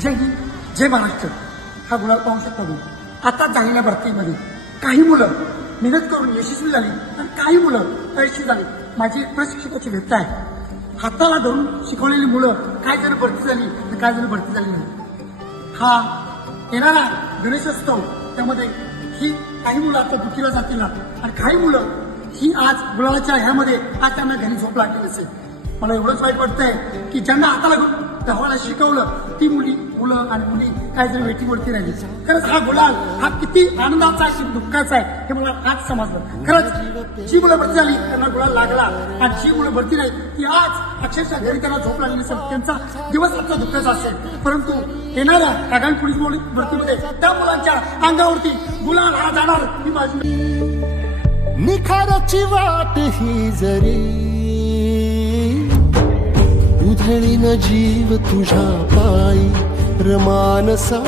जय हिंद, जय महाराष्ट्र. हा गुलाल पाहू शकतो मी. आता झालेल्या भरतीमध्ये काही मुलं मेहनत करून यशस्वी झाली आणि काही मुलं अयशस्वी झाली. माझी प्रशिक्षकाची व्यथा आहे. हाताला धरून शिकवलेली मुलं काय जण भरती झाली आणि काय जण भरती झाली नाही. हा येणारा गणेशोत्सव त्यामध्ये ही काही मुलं आता दुखीला जातील आणि काही मुलं ही आज गुलालाच्या ह्यामध्ये आज त्यांना घरी झोप लागली नसेल. मला एवढंच वाईट वाटतंय की ज्यांना हाताला धावायला शिकवलं ती मुलं आणि मुली काही जण वेटीवरती राहिली. खरंच हा गुलाल हा किती आनंदाचा आहे किती दुःखाचा आहे हे मला आज समजलं. खरंच जी मुलं भरती झाली त्यांना गुलाल लागला आणि जी मुलं भरती नाही ती आज अक्षरशः घरी त्यांना झोप लागली नसेल. त्यांचा दिवस आजचा दुःखाचा असेल. परंतु येणाऱ्या आगामी पोलीस भरतीमध्ये त्या मुलांच्या अंगावरती गुलाल हा जाणार ही माझी निखाराची वाट ही जरी उधळीन जीव तुझ्या पायी रमानसा